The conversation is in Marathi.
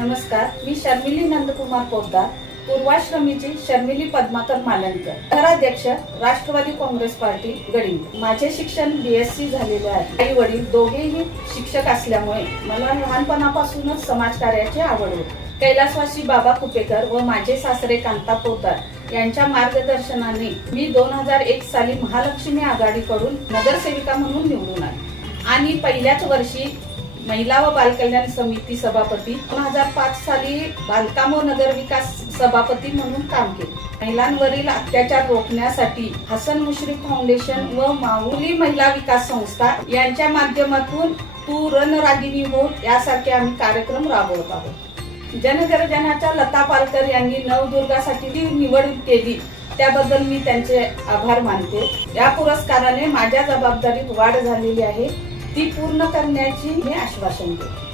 नमस्कार, मी शर्मिली नंदकुमार पोद्दार, पूर्वाश्रमीची शर्मिली पद्माकर मालनकर, शहराध्यक्ष राष्ट्रवादी काँग्रेस पार्टी गडिंग। माझे शिक्षण BSc झालेले आहे। आई वडील दोघेही शिक्षक असल्यामुळे मला लहानपणापासूनच समाजकार्याची आवड होती। कैलासवासी बाबा कुपेकर व माझे सासरे कांता पोद्दार यांच्या मार्गदर्शनाने मी 2001 साली महालक्ष्मी आघाडीकडून नगरसेविका म्हणून निवडून आले आणि पहिल्याच वर्षी महिला व बालकल्याण समिती सभापती, 2005 साली बांधकाम व नगरविकास सभापती म्हणून काम केले। महिलांवरील अत्याचार रोखण्यासाठी हसन मुश्रीफ फाउंडेशन व माऊली महिला विकास संस्था यांच्या माध्यमातून तू रणरागिणी हो यासारखे आम्ही कार्यक्रम राबवत आहोत। जनगर्जनाच्या लता पालकर यांनी नवदुर्गासाठी निवड केली, त्याबद्दल मी त्यांचे आभार मानते। या पुरस्काराने माझ्या जबाबदारीत वाढ झालेली आहे, ती पूर्ण करण्याची मी आश्वासन देते।